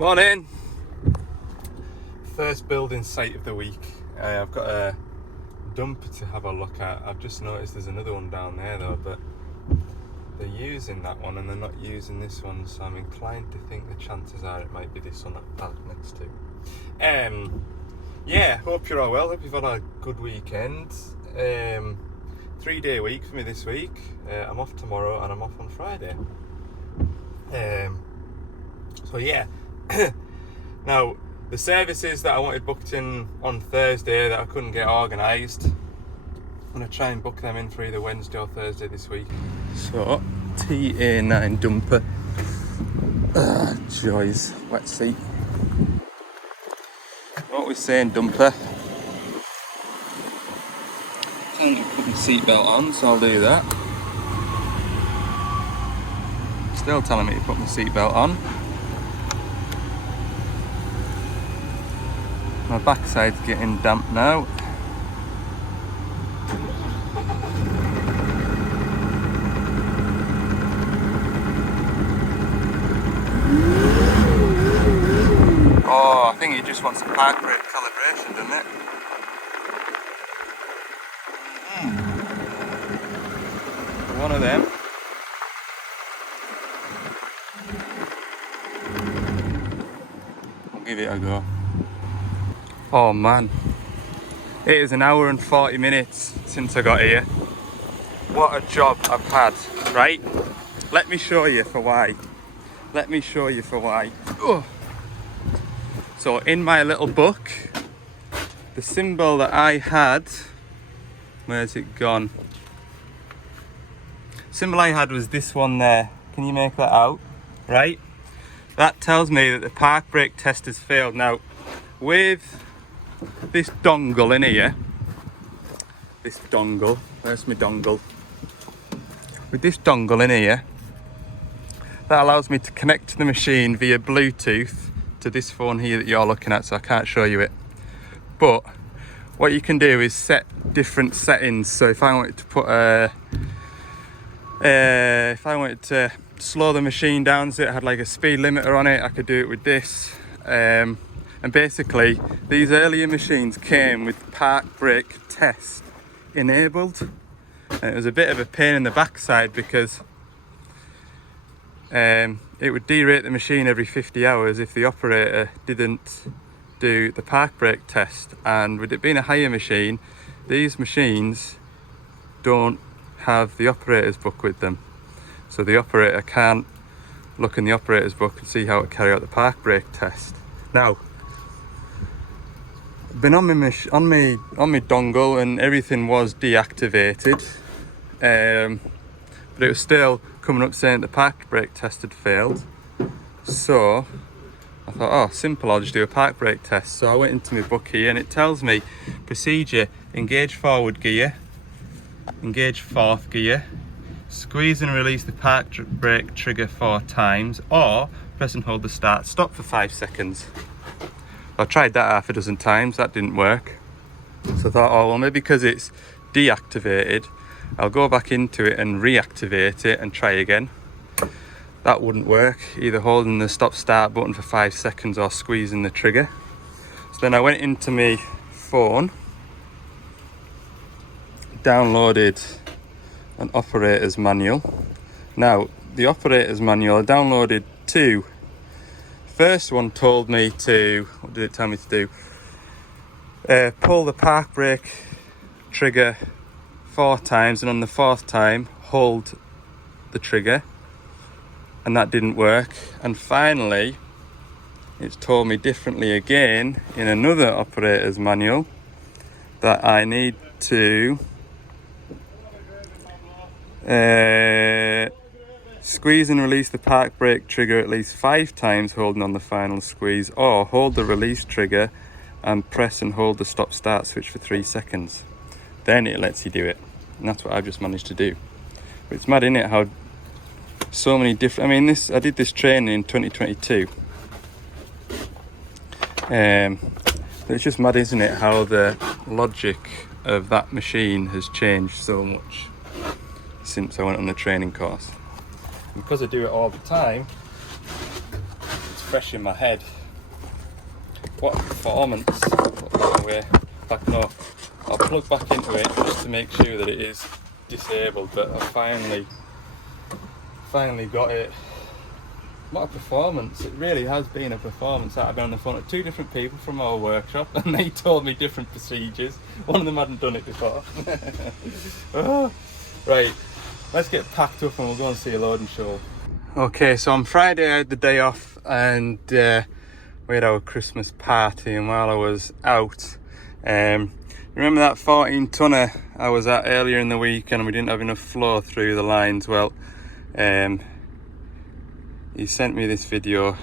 Morning! First building site of the week. I've got a dumper to have a look at. I've just noticed there's another one down there though, but they're using that one and they're not using this one, so I'm inclined to think the chances are it might be this one I'm parked next to. Yeah, hope you're all well. Hope you've had a good weekend. 3-day week for me this week. I'm off tomorrow and I'm off on Friday. So yeah. Now, the services that I wanted booked in on Thursday that I couldn't get organised, I'm going to try and book them in for either Wednesday or Thursday this week. So, TA9 dumper. Joys, wet seat. What we're saying, dumper. Telling me to put my seatbelt on, so I'll do that. Still telling me to put my seatbelt on. My backside's getting damp now. Oh, I think it just wants a park brake calibration, doesn't it? One of them. I'll give it a go. Oh man, it is an hour and 40 minutes since I got here. What a job I've had, right? Let me show you for why. Ugh. So in my little book, the symbol that I had, where's it gone? Symbol I had was this one there. Can you make that out? Right? That tells me that the park brake test has failed. Now, with this dongle in here, where's my dongle? With this dongle in here, that allows me to connect to the machine via Bluetooth to this phone here that you're looking at, so I can't show you it. But what you can do is set different settings. So if I wanted to put if I wanted to slow the machine down so it had like a speed limiter on it, I could do it with this. And basically, these earlier machines came with park brake test enabled. And it was a bit of a pain in the backside because it would derate the machine every 50 hours if the operator didn't do the park brake test. And with it being a higher machine, these machines don't have the operator's book with them. So the operator can't look in the operator's book and see how to carry out the park brake test. Now, been on my dongle and everything was deactivated, but it was still coming up saying the park brake test had failed. So I thought, oh, simple, I'll just do a park brake test. So I went into my book here and it tells me procedure: engage forward gear, engage fourth gear, squeeze and release the park brake trigger 4 times, or press and hold the start stop for 5 seconds. I tried that half a dozen times, that didn't work. So I thought, oh well, maybe because it's deactivated, I'll go back into it and reactivate it and try again. That wouldn't work, either holding the stop start button for 5 seconds or squeezing the trigger. So then I went into my phone, downloaded an operator's manual. Now, the operator's manual, I downloaded 2. First one told me to, what did it tell me to do? Pull the park brake trigger 4 times, and on the 4th time hold the trigger, and that didn't work. And finally it's told me differently again in another operator's manual that I need to squeeze and release the park brake trigger at least 5 times holding on the final squeeze, or hold the release trigger and press and hold the stop start switch for 3 seconds. Then it lets you do it. And that's what I've just managed to do. But it's mad, isn't it, how so many different, I mean, I did this training in 2022. But it's just mad, isn't it, how the logic of that machine has changed so much since I went on the training course. And because I do it all the time, it's fresh in my head. What a performance. Put that away. Back no. I'll plug back into it just to make sure that it is disabled, but I finally got it. What a performance. It really has been a performance. I've been on the phone with 2 different people from our workshop and they told me different procedures. One of them hadn't done it before. Oh, right, let's get packed up and we'll go and see a loading show. Okay, so on Friday I had the day off and we had our Christmas party, and while I was out, remember that 14 tonner I was at earlier in the week and we didn't have enough flow through the lines? Well, he sent me this video.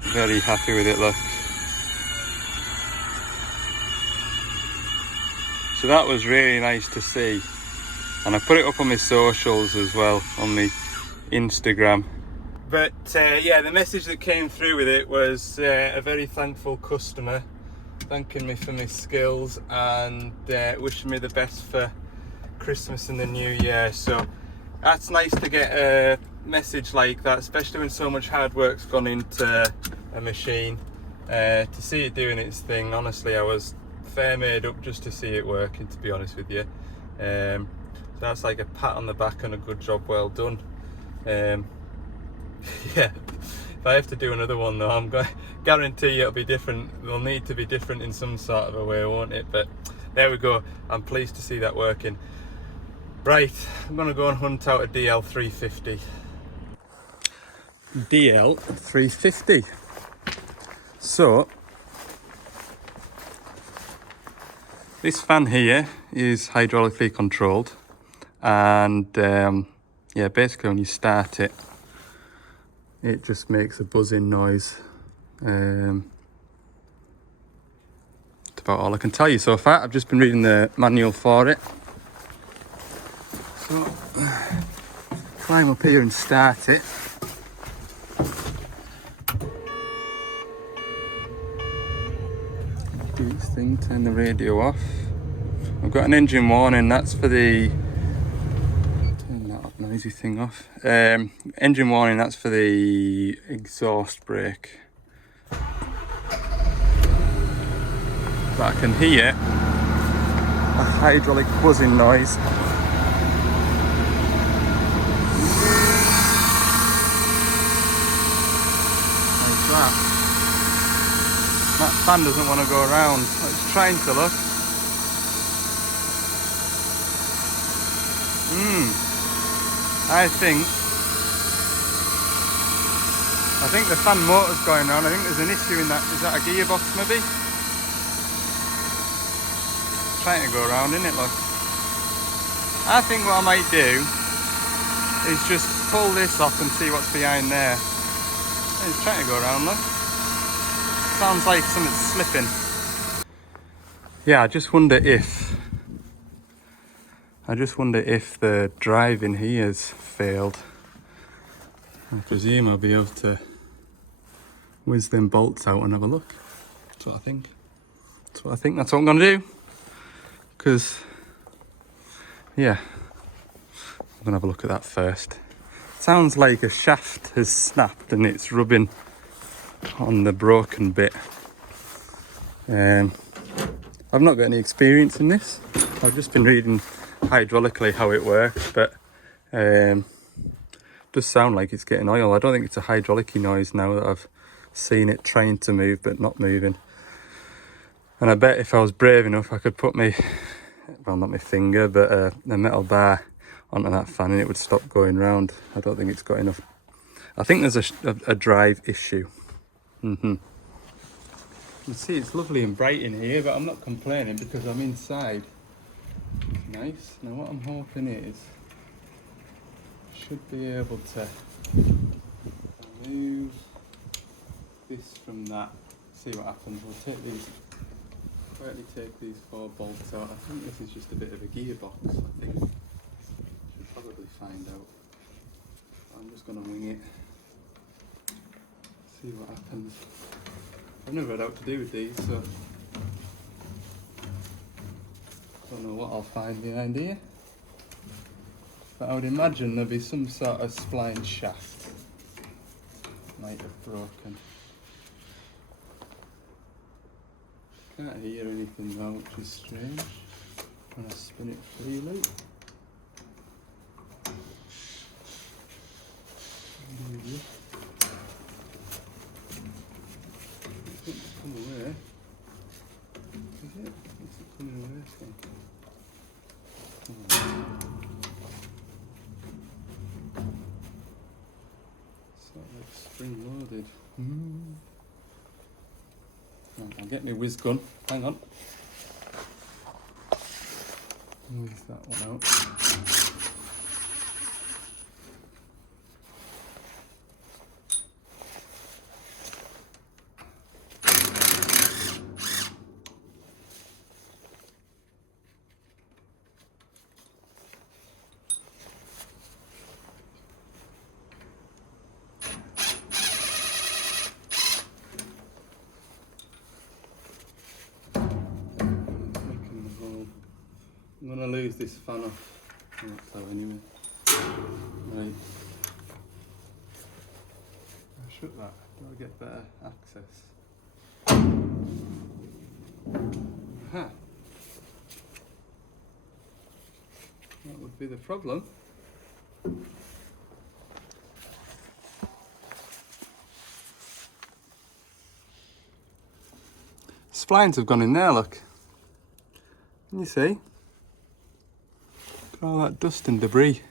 Very happy with it, look. So that was really nice to see. And I put it up on my socials as well, on my Instagram. But yeah, the message that came through with it was a very thankful customer, thanking me for my skills and wishing me the best for Christmas and the new year. So that's nice to get a message like that, especially when so much hard work's gone into a machine. To see it doing its thing, honestly, I was fair made up just to see it working, to be honest with you. So that's like a pat on the back and a good job well done. Yeah, if I have to do another one though, I'm going to guarantee it'll be different. It'll need to be different in some sort of a way, won't it? But there we go. I'm pleased to see that working. Right, I'm going to go and hunt out a DL350. DL350. So this fan here is hydraulically controlled, and yeah, basically when you start it, it just makes a buzzing noise. That's about all I can tell you so far. I've just been reading the manual for it. So climb up here and start it. Do this thing, turn the radio off. I've got an engine warning, that's for the, turn that noisy thing off. Engine warning, that's for the exhaust brake. But I can hear a hydraulic buzzing noise. Like that. That fan doesn't want to go around. It's trying to, look. I think the fan motor's going on. I think there's an issue in that. Is that a gearbox maybe? It's trying to go around, isn't it, look? I think what I might do is just pull this off and see what's behind there. It's trying to go around, look. Sounds like something's slipping. Yeah, I just wonder if the drive in here has failed. I presume I'll be able to whiz them bolts out and have a look. That's what I think. That's what I'm going to do. Because, yeah, I'm going to have a look at that first. Sounds like a shaft has snapped and it's rubbing on the broken bit. I've not got any experience in this. I've just been reading hydraulically how it works, but does sound like it's getting oil. I don't think it's a hydraulic noise now that I've seen it trying to move but not moving. And I bet if I was brave enough I could put my, well, not my finger, but a metal bar onto that fan and it would stop going round. I don't think it's got enough. I think there's a drive issue. You can see it's lovely and bright in here, but I'm not complaining because I'm inside. It's nice. Now what I'm hoping is should be able to remove this from that. See what happens. We'll quietly take these 4 bolts out. I think this is just a bit of a gearbox. I think should probably find out. I'm just going to wing it. See what happens. I've never had out to do with these, so don't know what I'll find behind here. But I would imagine there'll be some sort of spline shaft. might have broken. Can't hear anything now, which is strange when I spin it freely. It's come away. Is it? What's it coming away from? Sort of like spring loaded. I'll get my whiz gun. Hang on. Whiz that one out. I'm gonna lose this fan off. That's how anyway. Right. I'll shut that. Do I get better access? Aha. That would be the problem. Splines have gone in there, look. Can you see? All that dust and debris.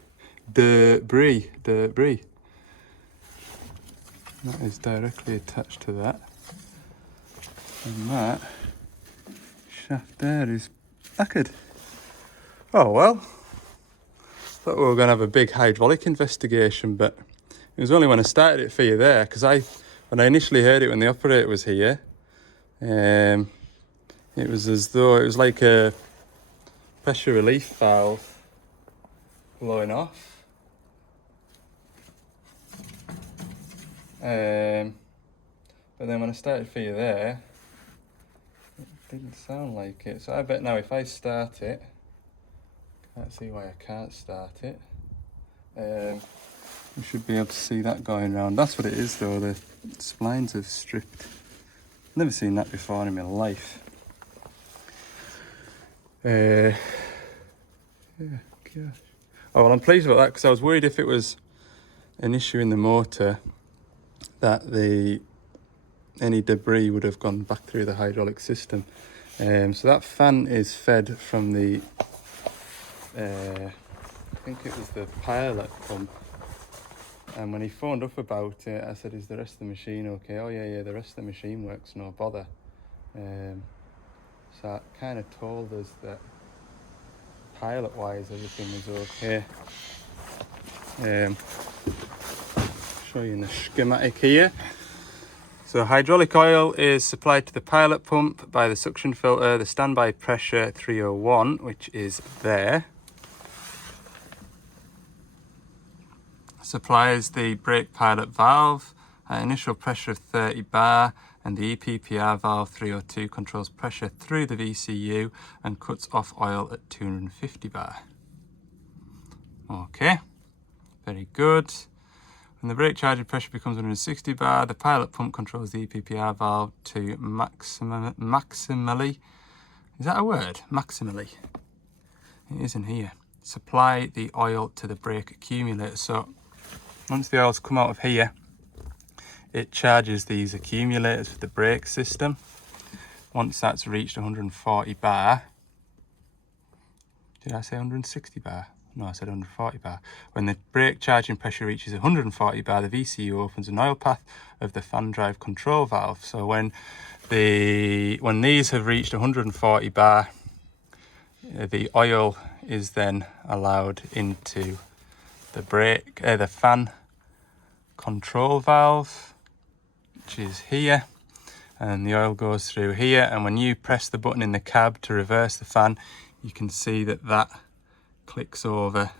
Debris. That is directly attached to that. And that shaft there is lacquered. Oh well. Thought we were going to have a big hydraulic investigation, but it was only when I started it for you there, because when I initially heard it when the operator was here, it was as though it was like a pressure relief valve blowing off. But then when I started for you there, it didn't sound like it. So I bet now if I start it, can't see why I can't start it. You should be able to see that going round. That's what it is though, the splines have stripped. Never seen that before in my life. Yeah, gosh. Oh, well, I'm pleased about that because I was worried if it was an issue in the motor that any debris would have gone back through the hydraulic system. So that fan is fed from the, I think it was the pilot pump. And when he phoned up about it, I said, is the rest of the machine okay? Oh yeah, the rest of the machine works, no bother. So that kind of told us that pilot-wise everything was okay. Show you in the schematic here. So hydraulic oil is supplied to the pilot pump by the suction filter, the standby pressure 301, which is there. Supplies the brake pilot valve at initial pressure of 30 bar, and the EPPR valve 302 controls pressure through the VCU and cuts off oil at 250 bar. Okay, very good. When the brake charging pressure becomes 160 bar, the pilot pump controls the EPPR valve to maximally, is that a word? Maximally. It is in here. Supply the oil to the brake accumulator. So once the oil's come out of here, it charges these accumulators for the brake system. Once that's reached 140 bar, did I say 160 bar? No, I said 140 bar. When the brake charging pressure reaches 140 bar, the VCU opens an oil path of the fan drive control valve. So when these have reached 140 bar, the oil is then allowed into the the fan control valve, which is here, and the oil goes through here. And when you press the button in the cab to reverse the fan, you can see that clicks over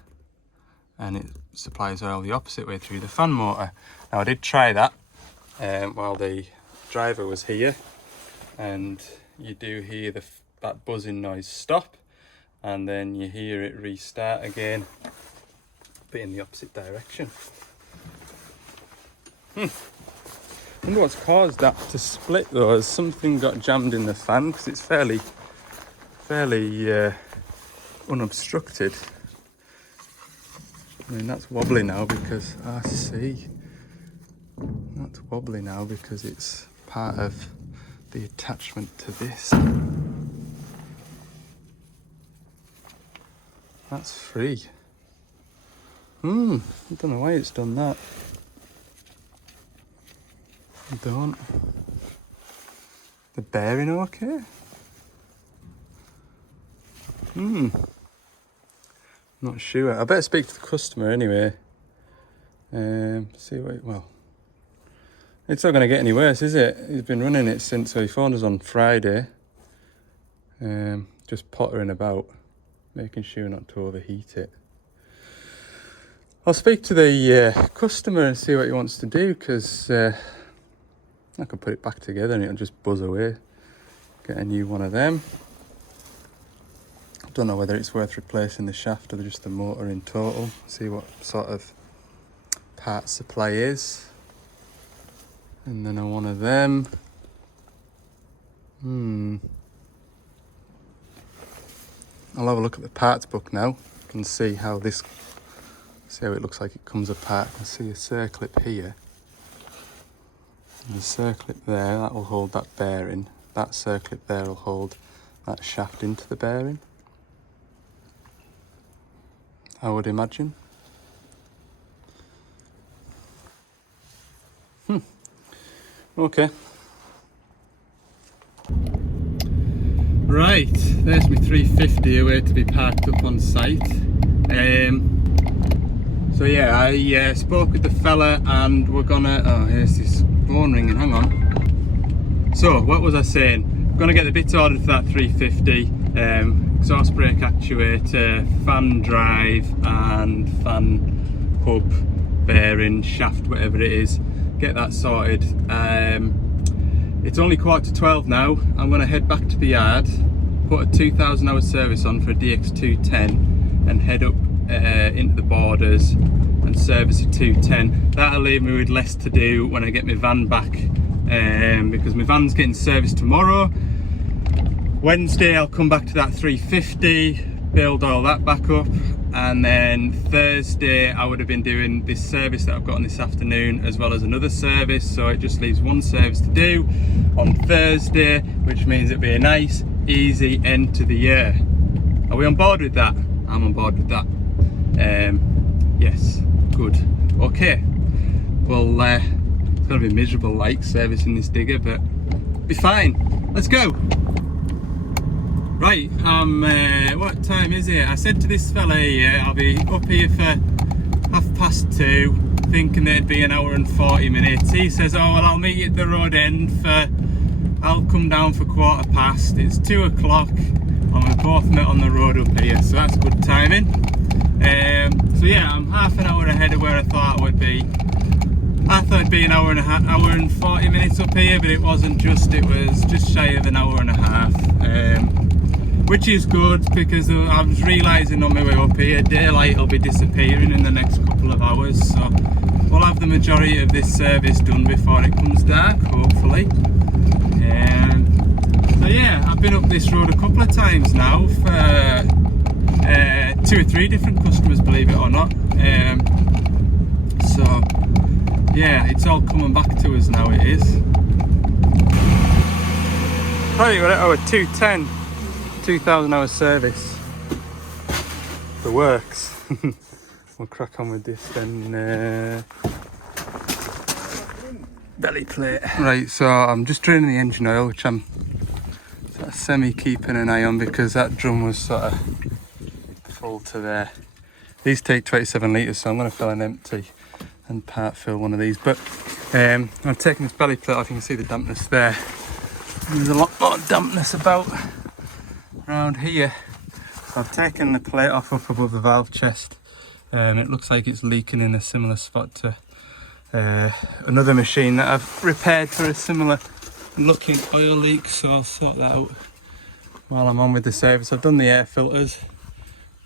and it supplies oil the opposite way through the fan motor. Now I did try that while the driver was here, and you do hear that buzzing noise stop, and then you hear it restart again, but in the opposite direction. I wonder what's caused that to split though. Has something got jammed in the fan? Because it's fairly unobstructed. I mean, that's wobbly now because I see. That's wobbly now because it's part of the attachment to this. That's free. I don't know why it's done that. I don't. The bearing okay? Not sure. I better speak to the customer anyway. See what. Well, it's not going to get any worse, is it? He's been running it since he phoned us on Friday. Just pottering about, making sure not to overheat it. I'll speak to the customer and see what he wants to do, because I can put it back together and it'll just buzz away. Get a new one of them. I don't know whether it's worth replacing the shaft or just the motor in total. See what sort of part supply is. And then one of them. I'll have a look at the parts book now and see how it looks like it comes apart. I see a circlip here. And a circlip there, that will hold that bearing. That circlip there will hold that shaft into the bearing, I would imagine. Okay. Right, there's my 350 away to be parked up on site. So yeah, I spoke with the fella and we're gonna, oh here's this phone ringing, hang on. So what was I saying? I'm gonna get the bits ordered for that 350, exhaust brake actuator, fan drive and fan hub, bearing, shaft, whatever it is. Get that sorted. It's only 11:45 now. I'm going to head back to the yard, put a 2,000 hour service on for a DX210 and head up into the borders and service a 210. That'll leave me with less to do when I get my van back, because my van's getting serviced tomorrow. Wednesday I'll come back to that 350, build all that back up, and then Thursday I would have been doing this service that I've got on this afternoon as well as another service, so it just leaves one service to do on Thursday, which means it'll be a nice easy end to the year. Are we on board with that? I'm on board with that. Yes, good. Okay, well it's gonna be miserable like servicing this digger, but be fine. Let's go. Right, what time is it? I said to this fella here, I'll be up here for 2:30, thinking there'd be an hour and 40 minutes. He says, oh, well, I'll meet you at the road end I'll come down for 15:15. It's 2 o'clock, and we're both met on the road up here, so that's good timing. So yeah, I'm half an hour ahead of where I thought I would be. I thought it'd be an hour and 40 minutes up here, but it wasn't just, it was just shy of an hour and a half. Which is good, because I was realising on my way up here, daylight will be disappearing in the next couple of hours, so we'll have the majority of this service done before it comes dark, hopefully. So yeah, I've been up this road a couple of times now for 2 or 3 different customers, believe it or not. So yeah, it's all coming back to us now, it is. Right, we're at our 210. 2,000 hour service. The works. We'll crack on with this then. Belly plate. Right, so I'm just draining the engine oil, which I'm sort of semi keeping an eye on because that drum was sort of full to there. These take 27 litres, so I'm going to fill an empty and part fill one of these. But I'm taking this belly plate off. You can see the dampness there. There's a lot more dampness about around here. So I've taken the plate off up above the valve chest. It looks like it's leaking in a similar spot to another machine that I've repaired for a similar looking oil leak, so I'll sort that out while I'm on with the service. I've done the air filters.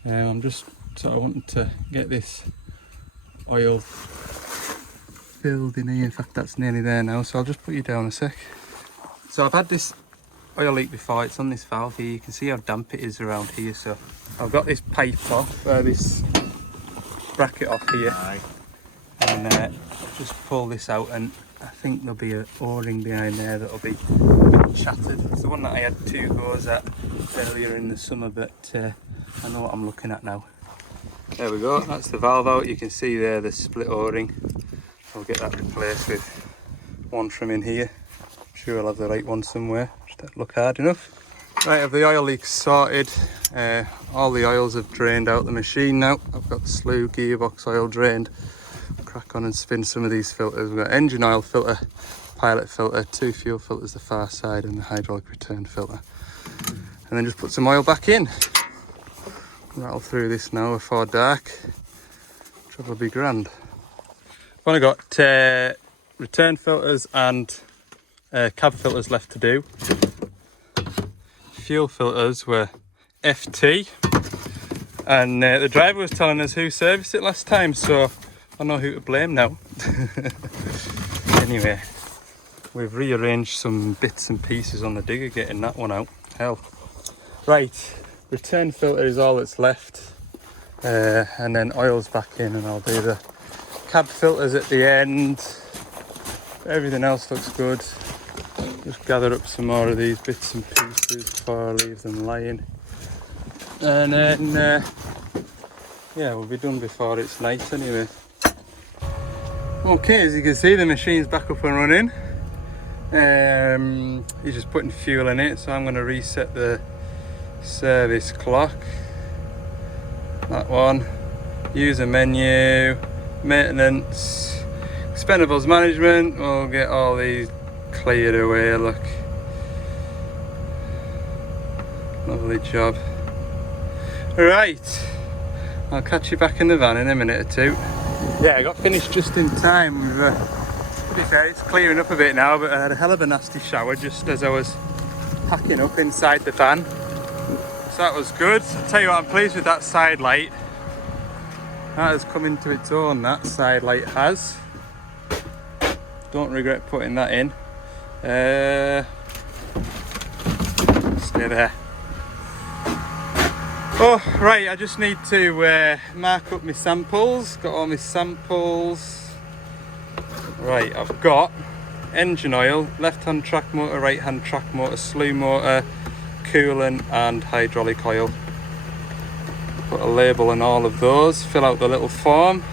I'm just sort of wanting to get this oil filled in here. In fact, that's nearly there now, so I'll just put you down a sec. So I've had this oil leak before. It's on this valve here. You can see how damp it is around here. So I've got this pipe off, this bracket off here, and just pull this out, and I think there'll be a O-ring behind there that'll be a bit shattered. It's the one that I had 2 goes at earlier in the summer, but I know what I'm looking at now. There we go, that's the valve out. You can see there the split O-ring. I'll get that replaced with one from in here. I'm sure I'll have the right one somewhere, just have to look hard enough. Right, have the oil leaks sorted. All the oils have drained out the machine now. I've got the slew gearbox oil drained. Crack on and spin some of these filters. We've got engine oil filter, pilot filter, 2 fuel filters the far side, and the hydraulic return filter. And then just put some oil back in. Rattle through this now before dark. Job will be grand. I've only got return filters and cab filters left to do. Fuel filters were FT, and the driver was telling us who serviced it last time, so I know who to blame now. Anyway, we've rearranged some bits and pieces on the digger getting that one out. Hell. Right, return filter is all that's left, and then oil's back in, and I'll do the cab filters at the end. Everything else looks good. Just gather up some more of these bits and pieces before I leave them lying. And then, yeah, we'll be done before it's night anyway. Okay, as you can see, the machine's back up and running. He's just putting fuel in it, so I'm going to reset the service clock. That one. User menu, maintenance, expendables management. We'll get all these cleared away, look. Lovely job. Right, I'll catch you back in the van in a minute or two. Yeah, I got finished just in time. To be fair, it's clearing up a bit now, but I had a hell of a nasty shower just as I was packing up inside the van. So that was good. I'll tell you what, I'm pleased with that side light. That has come into its own, that side light has. Don't regret putting that in. Stay there. Oh, right, I just need to mark up my samples. Got all my samples. Right, I've got engine oil, left-hand track motor, right-hand track motor, slew motor, coolant and hydraulic oil. Put a label on all of those, fill out the little form.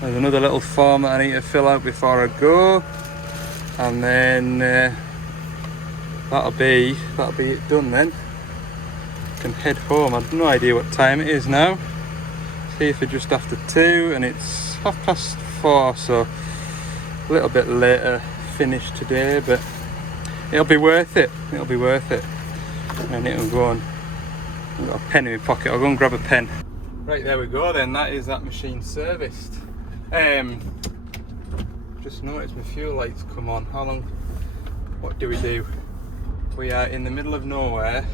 There's another little form that I need to fill out before I go. And then that'll be it done then. Can head home. I've no idea what time it is now. It's here for just after 2 and it's 4:30, so a little bit later finish today, but it'll be worth it. It'll be worth it. And it'll go on. I've got a pen in my pocket. I'll go and grab a pen. Right, there we go then. That is that machine serviced. Just noticed my fuel lights come on. How long? What do? We are in the middle of nowhere.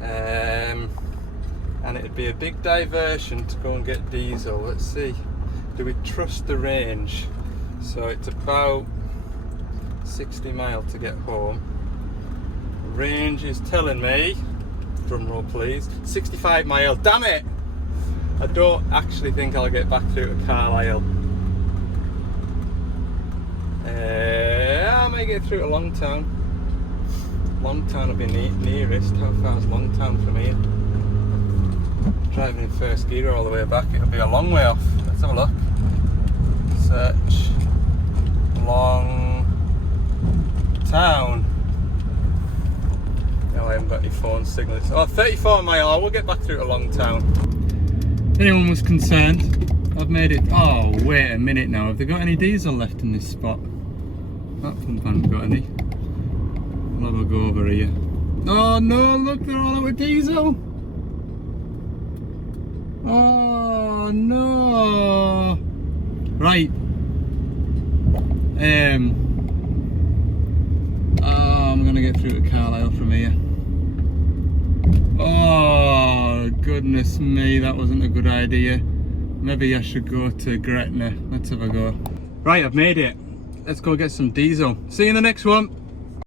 And it'd be a big diversion to go and get diesel. Let's see, do we trust the range? So it's about 60 mile to get home. Range is telling me, drum roll please, 65 mile. Damn it, I don't actually think I'll get back through to Carlisle. I may get through to Longtown. Longtown will be nearest. How far is Longtown from here? Driving in first gear all the way back, it'll be a long way off. Let's have a look. Search Longtown. No, I haven't got any phone signals. Oh, 34 mile. I will get back through to Longtown. If anyone was concerned, I've made it. Oh, wait a minute now. Have they got any diesel left in this spot? That pump hasn't got any. I'll have a go over here. Oh no, look, they're all out of diesel. Oh no. Right. I'm gonna get through to Carlisle from here. Oh goodness me, that wasn't a good idea. Maybe I should go to Gretna. Let's have a go. Right, I've made it. Let's go get some diesel. See you in the next one.